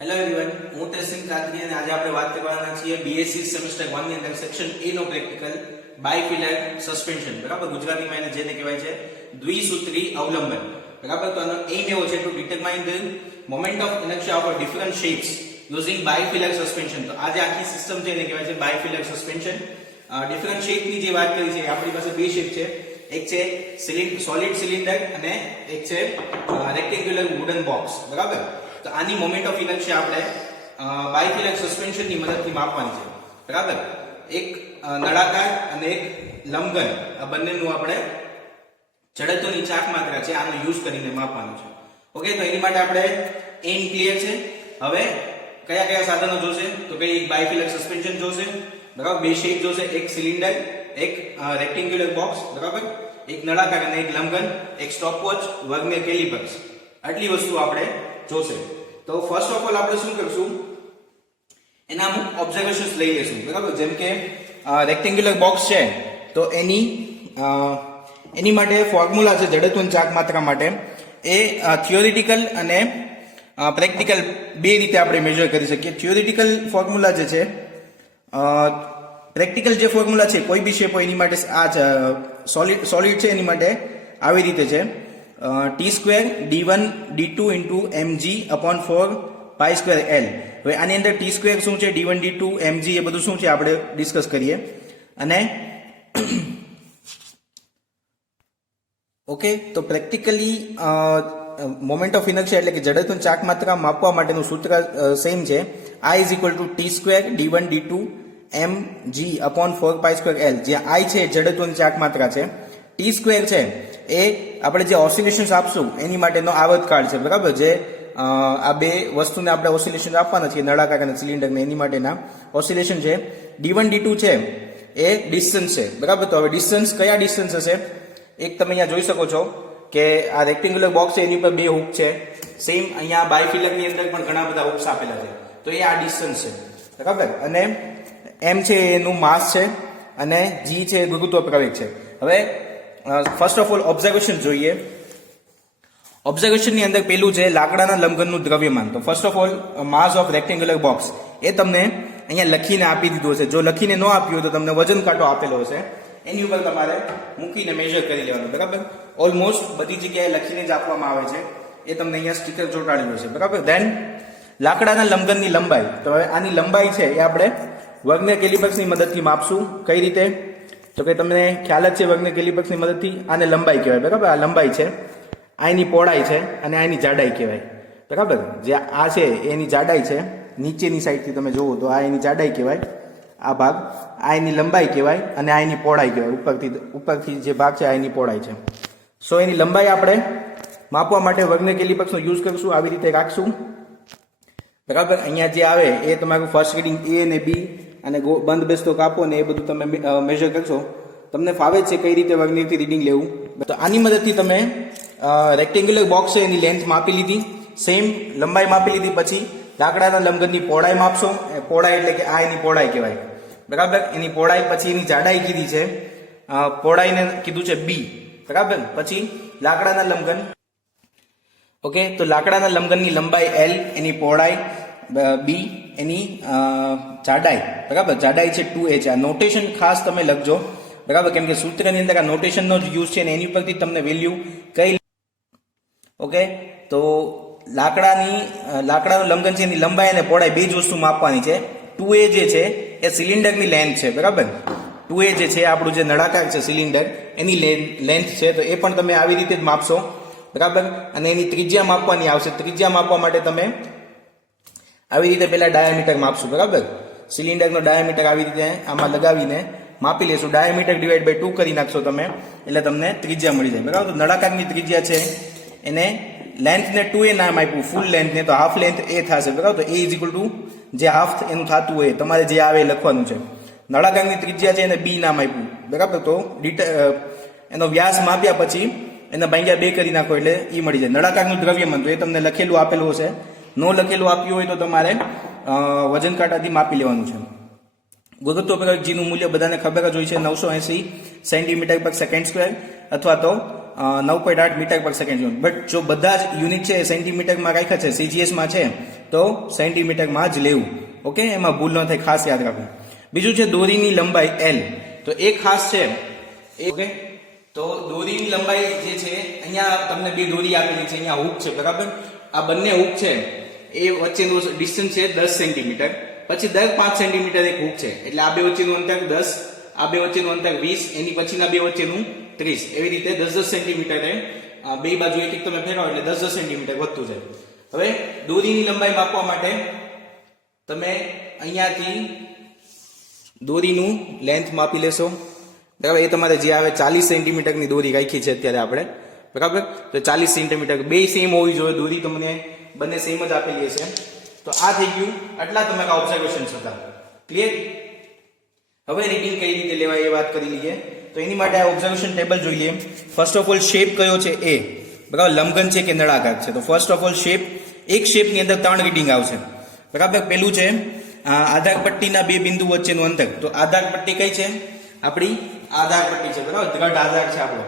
Hello everyone, હું તેજસિંહ કાતરી અને આજે આપણે વાત કરવાના છીએ બીએસસી સેમેસ્ટર 1 ની અંદર સેક્શન A નો પ્રેક્ટિકલ બાયફિલર સસ્પેન્શન. બરાબર, ગુજરાતીમાં એને જેને કહેવાય છે દ્વિસૂત્રી અવલંબન. બરાબર, તો આનો એમ એવો છે two determine the moment of inertia of different shapes using bifilar suspension. તો આજે આખી સિસ્ટમ છે એને કહેવાય છે બાયફિલર સસ્પેન્શન. ડિફરન્ટ શેપની જે વાત કરી છે આપણી પાસે બે શેપ છે, એક છે સોલિડ સિલિન્ડર અને એક છે રેક્ટેન્ગ્યુલર વુડન બોક્સ. બરાબર, તો આની મોમેન્ટ ઓફ ઇનર્શિયા આપણે બાયફિલર સસ્પેન્શનની મદદથી માપવાની છે. બરાબર, એક નળાકાર અને એક લંબઘન, આ બંનેનું આપણે જડત્વની ચાક માત્રા છે આનો યુઝ કરીને માપવાનું છે. ઓકે, તો એની માટે આપણે એમ ક્લિયર છે. હવે કયા કયા સાધનો જોશે? તો કે એક બાયફિલર સસ્પેન્શન જોશે. બરાબર, બે શેપ જોશે, એક સિલિન્ડર, એક રેક્ટેન્ગ્યુલર બોક્સ. બરાબર, એક નળાકાર અને એક લંબઘન, એક સ્ટોપવોચ, વર્નિયર કેલિપર્સ. આટલી વસ્તુ આપણે જોશે. તો ફર્સ્ટ ઓફ ઓલ આપણે શું કરશું, એના અમુક ઓબ્ઝર્વેશન્સ લઈ લેશું. બરાબર, જેમ કે રેક્ટેન્ગ્યુલર બોક્સ છે તો એની માટે ફોર્મ્યુલા છે જડત્વની ચાક માત્રા માટે. એ થિયોરિટિકલ અને પ્રેક્ટિકલ બે રીતે આપણે મેજર કરી શકીએ. થિયોરિટિકલ ફોર્મ્યુલા જે છે, પ્રેક્ટિકલ જે ફોર્મ્યુલા છે કોઈ બી શેપ હોય એની માટે આ સોલિડ છે એની માટે આવી રીતે છે, t² d1 d2 into mg upon 4 π² L. હવે આની અંદર t² શું છે, d1 d2 mg એ બધું શું છે આપણે ડિસ્કસ કરીએ. અને ઓકે, તો પ્રેક્ટિકલી મોમેન્ટ ઓફ ઇનર્શિયા એટલે કે જડત્વની ચાક માત્રા માપવા માટેનું સૂત્ર સેમ છે, I is equal to t² d1 d2 mg upon 4 π² L. જ્યાં I છે જડત્વની ચાક માત્રા છે, t² છે એ આપણે જે ઓસિલેશન્સ આપશું એની માટેનો આવર્તકાળ છે. બરાબર, જે આ બે વસ્તુને આપણે ઓસિલેશન આપવાના છીએ, નળાકાર અને સિલિન્ડરને, એની માટેના ઓસિલેશન છે. d1 d2 છે એ ડિસ્ટન્સ છે. બરાબર, તો હવે ડિસ્ટન્સ કયા ડિસ્ટન્સ હશે? એક તમે અહીંયા જોઈ શકો છો કે આ રેક્ટેન્ગ્યુલર બોક્સ છે એની ઉપર બે હુક છે. સેમ અહીંયા બાયફિલર ની અંદર પણ ઘણા બધા હુક્સ આપેલા છે. તો એ આ ડિસ્ટન્સ છે. બરાબર, અને m છે એનું માસ છે અને g છે ગુરુત્વ પ્રવેગ છે. હવે ફર્સ્ટ ઓફ ઓલ ઓબ્ઝર્વેશન જોઈએ. ઓબ્ઝર્વેશન ની અંદર પેલું છે લાકડાના લંબઘનનું દ્રવ્યમાન. તો first of all mass of rectangular box એ તમને અહીંયા લખીને આપી દીધું હશે. જો લખીને ન આપ્યું હોય તો તમને વજન કાંટો આપેલો હશે, એની ઉપર તમારે મૂકીને મેજર કરી લેવાનું. બરાબર, ઓલમોસ્ટ બધી જગ્યાએ લખીને જ આપવામાં આવે છે, એ તમને અહીંયા સ્ટીકર ચોંટાડેલું છે. બરાબર, ધેન લાકડાના લંબઘનની લંબાઈ. તો હવે આની લંબાઈ છે એ આપણે વર્નિયર કેલિપર્સની મદદથી માપશું. કઈ રીતે? તો કે તમને ખ્યાલ જ છે, વર્નિયર કેલિપર્સની મદદથી આને લંબાઈ કહેવાય. બરાબર, આ લંબાઈ છે, આ એની પહોળાઈ છે અને આ એની જાડાઈ કહેવાય. બરાબર, જે આ છે એની જાડાઈ છે, નીચેની સાઈડથી તમે જુઓ તો આ એની જાડાઈ કહેવાય, આ ભાગ, આ એની લંબાઈ કહેવાય અને આ એની પહોળાઈ કહેવાય. ઉપરથી જે ભાગ છે આ એની પહોળાઈ છે. સો એની લંબાઈ આપણે માપવા માટે વર્નિયર કેલિપર્સનો યુઝ કરશું. આવી રીતે રાખશું. બરાબર, અહીંયા જે આવે એ તમારું ફર્સ્ટ રીડિંગ A અને B અને બંધ બેસતો કાપો ને એ બધું તમે મેજર કરશો. તમને ફાવે છે કઈ રીતે વર્નિયરથી રીડિંગ લેવું. તો આની મદદથી તમે રેક્ટેન્ગ્યુલર બોક્સ છે એની લેન્થ માપી લીધી, સેમ લંબાઈ માપી લીધી. પછી લાકડાના લંબઘનની પહોળાઈ માપશો. પહોળાઈ એટલે કે આ એની પહોળાઈ કહેવાય. બરાબર, એની પહોળાઈ. પછી એની જાડાઈ કીધી છે, પહોળાઈને કીધું છે B. બરાબર, પછી લાકડાના લંબઘન. ઓકે, તો લાકડાના લંબઘનની લંબાઈ L, એની પહોળાઈ B, એની જાડાઈ. બરાબર, જાડાઈ છે 2h. આ નોટેશન ખાસ તમે લખજો. બરાબર, કેમ કે સૂત્રની અંદર આ નોટેશનનો જ યુઝ છે ને એની પરથી તમને વેલ્યુ કઈ. ઓકે, તો લાકડાનું લંબઘન છે એની લંબાઈ અને પહોળાઈ બે જ વસ્તુ માપવાની છે. 2a જે છે એ સિલિન્ડરની લેન્થ છે. બરાબર, 2a જે છે આપણું જે નળાકાર છે સિલિન્ડર એની લેન્થ છે. તો એ પણ તમે આવી રીતે જ માપશો. બરાબર, અને એની ત્રિજ્યા માપવાની આવશે. ત્રિજ્યા માપવા માટે તમે આવી રીતે પેલા ડાયામીટર માપશું. બરાબર, સિલિન્ડરનો ડાયામીટર આવી રીતે આમાં લગાવીને માપી લેશું. ડાયામીટર ડિવાઈડ બાય 2 કરી નાખશો તમે એટલે તમને ત્રિજ્યા મળી જાય. બરાબર, તો નળાકારની ત્રિજ્યા છે એને લેન્થને 2a નામ આપ્યું, ફૂલ લેન્થને તો હાફ લેન્થ a થશે. બરાબર, તો a ઇઝ ઇક્વલ ટુ જે હાફ એનું થતું હોય તમારે જે આવે એ લખવાનું છે. નળાકારની ત્રિજ્યા છે એને b નામ આપ્યું. બરાબર, તો એનો વ્યાસ માપ્યા પછી એને ભાગ્યા 2 કરી નાખો એટલે એ મળી જાય. નળાકારનું દ્રવ્યમાન તો એ તમને લખેલું આપેલું હશે. ન લખેલું આપ્યું હોય તો તમારે વજન કાંટાથી માપી લેવાનું છે. ગુરુત્વ પ્રવેગ G નું મૂલ્ય બધાને ખબર જ હોય છે, 980 સેન્ટીમીટર પર સેકન્ડ સ્ક્વેર અથવા તો 9.8 મીટર પર સેકન્ડ યુનિટ. બટ જો બધા જ યુનિટ છે એ સેન્ટીમીટરમાં રાખ્યા છે, સીજીએસમાં છે, તો સેન્ટીમીટરમાં જ લેવું. ઓકે, એમાં ભૂલ ન થાય, ખાસ યાદ રાખવું. બીજું છે દોરીની લંબાઈ L. તો એ ખાસ છે. ઓકે, તો દોરીની લંબાઈ જે છે, અહીંયા તમને બે દોરી આપેલી છે, અહીંયા હૂક છે, બરાબર. આ બંને હૂક છે એ વચ્ચેનું ડિસ્ટન્સ છે 10 સેન્ટીમીટર. પછી દર 5 સેન્ટીમીટર એક હૂક છે, એટલે આ બે વચ્ચેનું અંતર 10, આ બે વચ્ચેનું અંતર 20, એની પછીના બે વચ્ચેનું 30. એવી રીતે 10-10 સેન્ટીમીટરે બે બાજુ એક એક તમે ફેરવો એટલે 10-10 સેન્ટીમીટર વધતું જાય. હવે દોરીની લંબાઈ માપવા માટે તમે અહીંયાથી દોરીનું લેન્થ માપી લેશો, બરાબર. એ તમારે જે આવે 40 સેન્ટીમીટરની દોરી રાખી છે અત્યારે આપણે, બરાબર. તો 40 સેન્ટીમીટર, બે સેમ હોવી જોઈએ દોરી, તમને બંને સેમ જ આપેલી છે. તો આ થઈ ગયું, આટલા તમારા ઓબ્ઝર્વેશન્સ હતા. ક્લિયર? હવે રીડિંગ કઈ રીતે લેવાય એ વાત કરી લઈએ. તો એની માટે આ ઓબ્ઝર્વેશન ટેબલ જોઈ લઈએ. ફર્સ્ટ ઓફ ઓલ શેપ કયો છે એ, બરાબર. લંબઘન છે કે નળાકાર છે. તો ફર્સ્ટ ઓફ ઓલ શેપ, એક શેપની અંદર 3 રીડિંગ આવશે, બરાબર. પેલું છે આધાર પટ્ટીના બે બિંદુ વચ્ચેનું અંતર. તો આધાર પટ્ટી કઈ છે? આપણી આધાર પટ્ટી છે, બરાબર. દ્રઢ આધાર છે આપણો.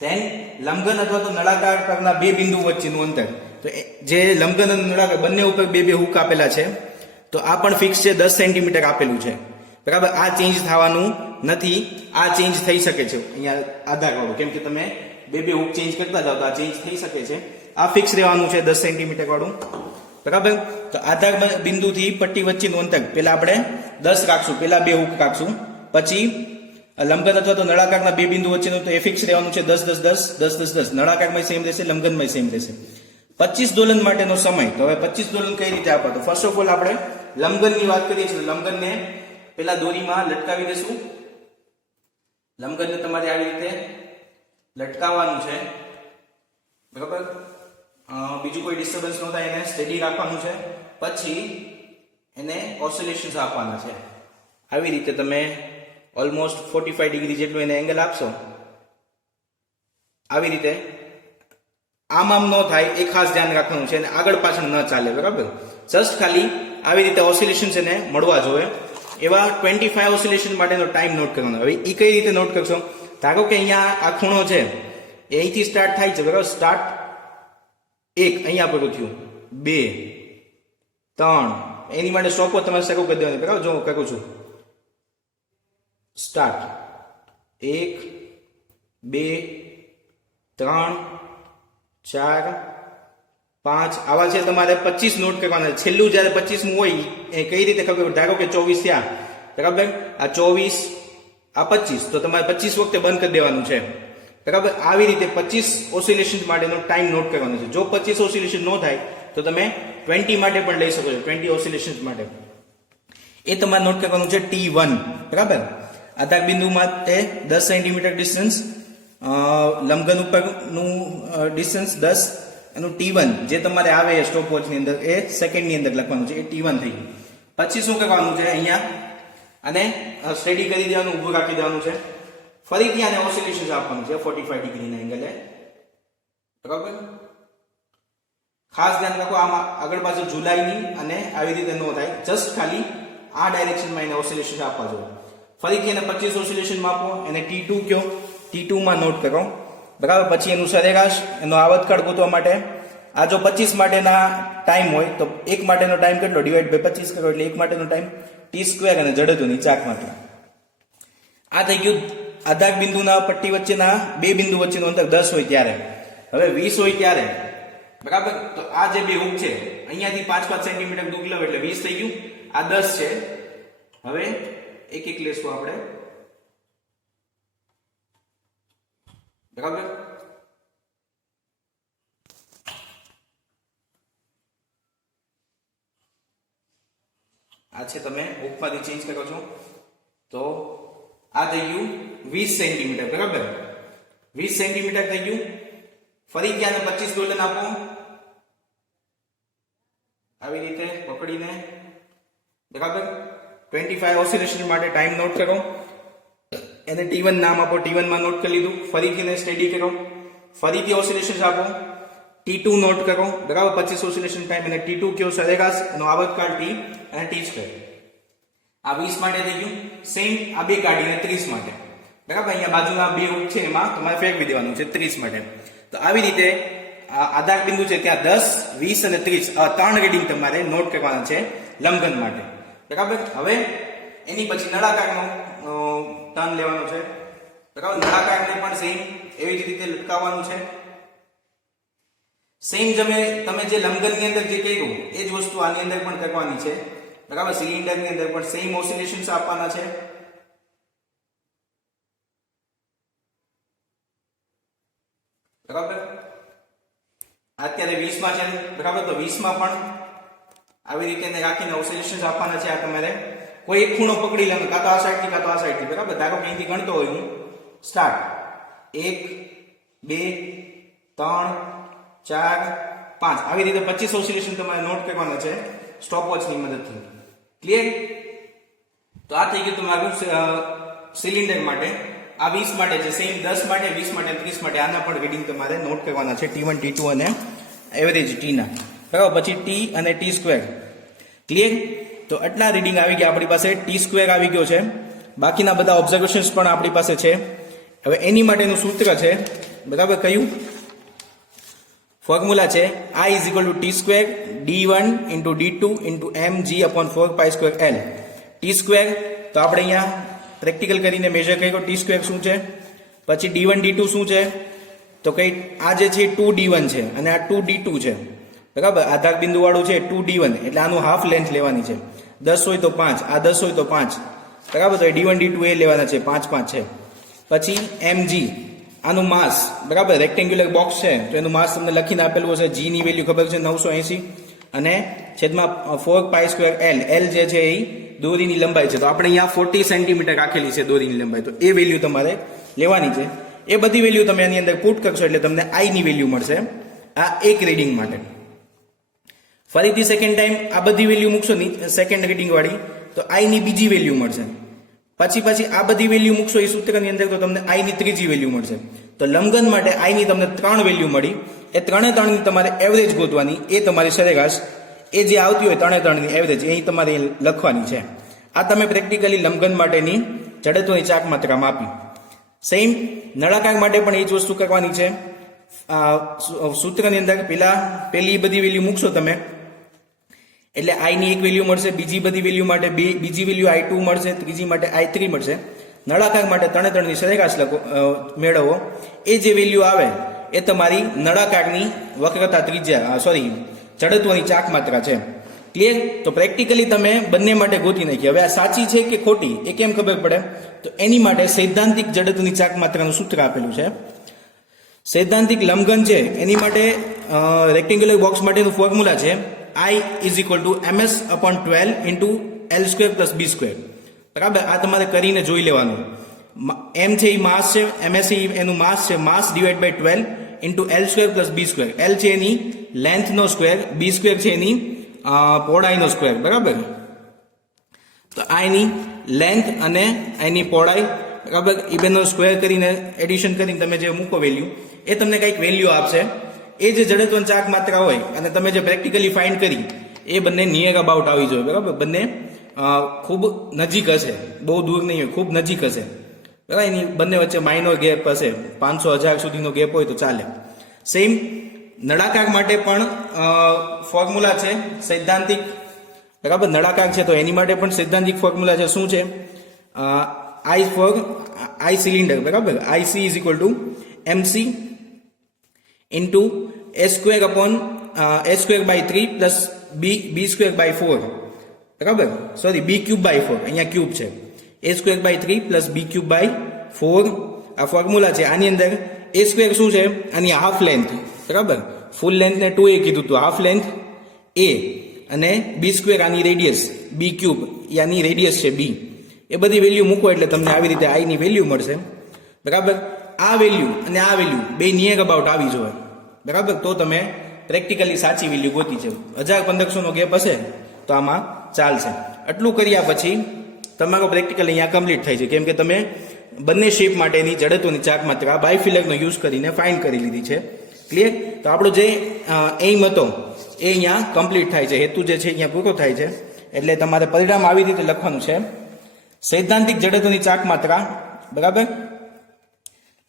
ધેન લંબઘન અથવા તો નળાકાર પરના બે બિંદુ વચ્ચેનું અંતર. તો જે લંબઘન અને નળાકાર બંને ઉપર બે બે હૂક આપેલા છે, તો આ પણ ફિક્સ છે, 10 સેન્ટીમીટર આપેલું છે, બરાબર. આ ચેન્જ થવાનું નથી, આ ચેન્જ થઈ શકે છે અહીંયા આધાર વાળું, કેમ કે તમે બે બે હૂક ચેન્જ કરતા જાઓ તો આ ચેન્જ થઈ શકે છે. આ ફિક્સ રહેવાનું છે 10 સેન્ટીમીટર વાળું, બરાબર. તો આધાર બિંદુથી પટ્ટી વચ્ચેનું અંતર પેલા આપણે 10 રાખશું, પેલા બે હૂક રાખશું. પછી લંબઘન અથવા તો નળાકારના બે બિંદુ વચ્ચેનું, તો એ ફિક્સ રહેવાનું છે 10 10 10 10 10 10. નળાકારમાં સેમ રહેશે, લંબઘનમાં સેમ રહેશે. 25 દોલન માટેનો સમય. તો હવે 25 દોલન કઈ રીતે આપો? તો ફર્સ્ટ ઓફ ઓલ આપણે લંબઘનની વાત કરીએ છીએ. લંબઘનને પેલા દોરીમાં લટકાવી દેશું. લંબઘનને તમારે આવી રીતે લટકાવવાનું છે, બરાબર. બીજું કોઈ ડિસ્ટર્બન્સ ન થાય એને સ્ટેડી રાખવાનું છે. પછી એને ઓસિલેશન્સ આપવાના છે. આવી રીતે તમે ઓલમોસ્ટ 45 ડિગ્રી જેટલું એને એંગલ આપશો. આવી રીતે આમ ન થાય એ ખાસ ધ્યાન રાખવાનું છે, અને આગળ પાછળ ન ચાલે, બરાબર. જસ્ટ ખાલી આવી રીતે ઓસિલેશન્સ એને મળવા જોઈએ. એવા 25 ઓસિલેશન માટેનો ટાઈમ નોટ કરવાનો. હવે એ કઈ રીતે નોટ કરશો? ધારો કે અહીંયા આ ખૂણો છે એ અહીંથી સ્ટાર્ટ થાય છે, બરાબર. સ્ટાર્ટ 1 અહીંયા પર થયું, 2 3, એની માટે સ્ટોપ તમારે શરૂ કરી દેવાની, બરાબર. જો હું કરું છું, સ્ટાર્ટ 1 2 3 4 5. આવા છે તમારે 25 નોટ કરવાના. છેલ્લું જયારે 25મું હોય એ કઈ રીતે ખબર? ધારો કે 24 થયા, બરાબર. આ 24, આ 25, તો તમારે 25 વખતે બંધ કરી દેવાનું છે, બરાબર. આવી રીતે 25 ઓસિલેશન માટેનો ટાઈમ નોટ કરવાનો છે. જો 25 ઓસિલેશન ન થાય તો તમે 20 માટે પણ લઈ શકો છો, 20 ઓસિલેશન માટે. એ તમારે નોટ કરવાનું છે T1, બરાબર. આધાર બિંદુ માટે 10 સેન્ટીમીટર ડિસ્ટન્સ, લંબઘન ઉપરનું ડિસ્ટન્સ 10, એનું T1 જે તમારે આવે સ્ટોપ વોચની અંદર એ સેકન્ડની અંદર લખવાનું છે, એ T1 થઈ ગયું. પછી શું કરવાનું છે? અહીંયા અને સ્ટેડી કરી દેવાનું, ઊભું રાખી દેવાનું છે. ફરીથી આને ઓસિલેશન આપવાનું છે 45 ડિગ્રીના એંગલે, બરાબર. ખાસ ધ્યાન રાખો, આમાં આગળ પાછળ ઝુલાય નહીં અને આવી રીતે ન થાય. જસ્ટ ખાલી આ ડાયરેક્શનમાં એને ઓસિલેશન આપવા જોઈએ. ફરીથી એને 25 ઓસિલેશન માપો, એને T2 કયો, T2 માં નોટ કરો, બરાબર. પછી એનું સરેરાશ, એનો આવતકાળ ગોતવા માટે આ જો 25 માટેના ટાઈમ હોય તો એક માટેનો ટાઈમ કેટલો? ડિવાઈડ બાય 25 કરો, એટલે એક માટેનો ટાઈમ T², અને જડત્વની ચાક માટે. આ થઈ ગયું આધાર બિંદુના પટ્ટી વચ્ચેના બે બિંદુ વચ્ચેનું અંતર 10 હોય ત્યારે. હવે 20 હોય ત્યારે, બરાબર. તો આ જે બે હૂક છે અહીંયાથી 5-5 સેન્ટીમીટર દૂર લો એટલે 20 થઈ ગયું. આ 10 છે. હવે એક એક લેશું આપણે, બરાબર. આ છે તમે હૂકમાંથી ચેન્જ કરો છો. તો આ થઈ ગયું 20 સેન્ટીમીટર, બરાબર. 20 સેન્ટીમીટર થઈ ગયું. ફરીથી આને 25 દોલન આપો, આવી રીતે પકડીને, બરાબર. 25 ઓસિલેશન માટે ટાઈમ નોટ કરો, એને T1 નામ આપો, T1 માં નોટ કરી લીધું. ફરીથી એને સ્ટેડી કરો, ફરીથી ઓસિલેશન આપો, T2 નોટ કરો, બરાબર. 25 ઓસિલેશન ટાઈમ, અને T2 કયો સરેરાશ, એનો આવતકાળ T અને T². આ 20 માટે થઈ ગયું. સેમ આ બે કાઢીને 30 માટે. બરાબર. અહીંયા બાજુમાં બે ઉપ છે એમાં તમારે ફેરવી દેવાનું છે 30 માટે. તો આવી રીતે આધાર બિંદુ છે ત્યાં 10, 20 અને 30 આ 3 રીડિંગ તમારે નોટ કરવાના છે લંબઘન માટે. બરાબર. હવે એની પછી નળાકારનો ટર્ન લેવાનો છે. બરાબર. નળાકારને પણ સેમ એવી જ રીતે લટકાવવાનું છે. સેમ તમે જે લંબઘનની અંદર જે કર્યું એ જ વસ્તુ આની અંદર પણ કરવાની છે. બરાબર. સિલિન્ડરની અંદર પણ સેમ ઓસિલેશન્સ આપવાના છે. બરાબર. અત્યારે 20 માં છે. બરાબર. તો 20 માં પણ આવી રીતે રાખીને ઓસિલેશન્સ આપવાના છે. આ તમારે કોઈ એક ખૂણો પકડી લેવાનો, કાં તો આ સાઈડ થી કાં તો આ સાઈડ થી. બરાબર. ધારો કે અહીંથી ગણતો હોય હું. સ્ટાર્ટ. 1 2 3 4 5 આવી રીતે 25 ઓસિલેશન તમારે નોટ કરવાના છે સ્ટોપવોચની મદદથી. ક્લિયર? તો આ થઈ ગયું તમારું સિલિન્ડર માટે. આ 20 માટે છે. સેમ 10 માટે, 20 માટે, 30 માટે આના પણ રીડિંગ તમારે નોટ કરવાના છે. T1 T2 અને એવરેજ T ના. બરાબર. પછી T અને T2. ક્લિયર? તો આટલા રીડિંગ આવી ગયા આપણી પાસે. T2 આવી ગયો છે. બાકીના બધા ઓબ્ઝર્વેશન્સ પણ આપણી પાસે છે. હવે એની માટેનું સૂત્ર છે. બરાબર. કયું ફોર્મ્યુલા છે? I is equal to T2 D1 into D2 into mg upon 4 pi square L. T2 તો આપણે અહીંયા પ્રેક્ટિકલ કરીને મેજર કર્યો. T2 શું છે? પછી D1 D2 શું છે? તો કઈ આ જે છે 2D1 છે અને આ 2D2 છે. બરાબર. આધાર બિંદુ વાળું છે 2D1 એટલે આનું હાફ લેન્થ લેવાની છે. 10 હોય તો 5, આ 10 હોય તો 5. બરાબર. તો D1 D2 એ લેવાના છે. 5 5 છે. પછી mg આનું માસ. બરાબર. રેક્ટેન્ગ્યુલર બોક્સ છે તો એનું માસ તમને લખીને આપેલું હશે. g ની વેલ્યુ ખબર છે 980 અને છેદમાં 4 પાઈ સ્ક્વેર l. l જે છે એ દોરીની લંબાઈ છે. તો આપણે અહીંયા 40 સેન્ટીમીટર રાખેલી છે દોરીની લંબાઈ. તો એ વેલ્યુ તમારે લેવાની છે. એ બધી વેલ્યુ તમે આની અંદર પુટ કરશો એટલે તમને i ની વેલ્યુ મળશે આ એક રીડિંગ માટે. ફરીથી સેકન્ડ ટાઈમ આ બધી વેલ્યુ મૂકશો સેકન્ડ રીડિંગ વાળી તો i ની બીજી વેલ્યુ મળશે. પછી આ બધી વેલ્યુ મૂકશો એ સૂત્રની અંદર તો તમને i ની ત્રીજી વેલ્યુ મળશે. તો લંબઘન માટે i ની તમને 3 વેલ્યુ મળી. એ 3 ની તમારે એવરેજ ગોતવાની. એ તમારી સરેરાશ એ જે આવતી હોય 3 ની એવરેજ એ તમારે લખવાની છે. આ તમે પ્રેક્ટિકલી લંબઘન માટેની જડત્વની ચાક માત્રામાં આપી. સેમ નળાકાર માટે પણ એ જ વસ્તુ કરવાની છે. સૂત્રની અંદર પેલી બધી વેલ્યુ મૂકશો તમે એટલે i ની એક વેલ્યુ મળશે. બીજી બધી વેલ્યુ માટે બીજી વેલ્યુ i2 મળશે. ત્રીજી માટે i3 મળશે. નળાકાર માટે 3 ની સરેરાશ મેળવો. એ જે વેલ્યુ આવે એ તમારી નળાકારની વક્રતા ત્રિજ્યા જડત્વની ચાક માત્રા છે. ક્લિયર? તો પ્રેક્ટિકલી તમે બંને માટે ગોતી નાખી. હવે આ સાચી છે કે ખોટી એ કેમ ખબર પડે? તો એની માટે સૈદ્ધાંતિક જડત્વની ચાક માત્રાનું સૂત્ર આપેલું છે. સૈદ્ધાંતિક લંબઘન છે એની માટે રેક્ટેન્ગ્યુલર બોક્સ માટેનું ફોર્મ્યુલા છે I is equal to ms upon 12 into l square plus b square. બરાબર. આ તમારે કરીને જોઈ લેવાનું. m છે એ માસ છે, ms એનું માસ છે. Mass divide by 12 into l square plus b square. l છે એની લેન્થ નો સ્ક્વેર, b square છે એની પહોળાઈનો સ્ક્વેર. બરાબર. તો આ એની લેન્થ અને એની પહોળાઈ. બરાબર. એ બેનો સ્ક્વેર કરીને એડિશન કરીને તમે જે મૂકો વેલ્યુ એ તમને કંઈક વેલ્યુ આપશે. એ જે જડત્વની ચાક માત્રા હોય અને તમે જે પ્રેક્ટિકલી ફાઇન્ડ કરી એ બંને નિયર અબાઉટ આવી જોઈએ. બરાબર. બંને ખૂબ નજીક હશે, બહુ દૂર નહીં હોય, ખૂબ નજીક હશે. બરાબર. એની બંને વચ્ચે માઇનોર ગેપ હશે. 500-1000 સુધીનો ગેપ હોય તો ચાલે. સેમ નળાકાર માટે પણ ફોર્મ્યુલા છે સૈદ્ધાંતિક. બરાબર. નળાકાર છે તો એની માટે પણ સૈદ્ધાંતિક ફોર્મ્યુલા છે. શું છે? I cylinder. બરાબર. IC is equal to MC into a square upon a square by 3 plus b square by 4. બરાબર. b cube by 4. અહીંયા ક્યુબ છે. a square by 3 plus b cube by 4 આ ફોર્મ્યુલા છે. આની અંદર a square શું છે? આની હાફ લેન્થ. બરાબર. ફૂલ લેન્થ ને 2a કીધું તો હાફ લેન્થ a અને b square આની રેડિયસ b cube આની રેડિયસ છે b. એ બધી વેલ્યુ મૂકો એટલે તમને આવી રીતે i ની વેલ્યુ મળશે. બરાબર. આ વેલ્યુ અને આ વેલ્યુ બે નિયર અબાઉટ આવી જોઈએ. બરાબર. તો તમે પ્રેક્ટિકલી સાચી વેલ્યુ ગોતી છે. 1000-1500 નો ગેપ હશે તો આમાં ચાલશે. આટલું કર્યા પછી તમારો પ્રેક્ટિકલ અહીંયા કમ્પ્લીટ થાય છે. કેમ કે તમે બંને શેપ માટેની જડત્વની ચાક માત્રા બાયફિલરનો યુઝ કરીને ફાઇન્ડ કરી લીધી છે. ક્લિયર? તો આપણો જે એઇમ હતો એ અહીંયા કમ્પ્લીટ થાય છે. હેતુ જે છે અહીંયા પૂરો થાય છે. એટલે તમારે પરિણામ આવી રીતે લખવાનું છે. સૈદ્ધાંતિક જડત્વની ચાક માત્રા. બરાબર.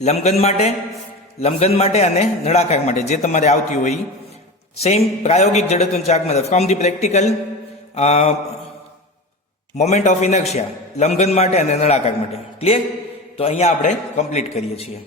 લંબઘન માટે અને નળાકાર માટે જે તમારે આવતી હોય સેમ પ્રાયોગિક જડત્વનું ચાક method from the practical moment of inertia લંબઘન માટે અને નળાકાર માટે. ક્લિયર? તો અહીંયા આપણે કમ્પ્લીટ કરીએ છીએ.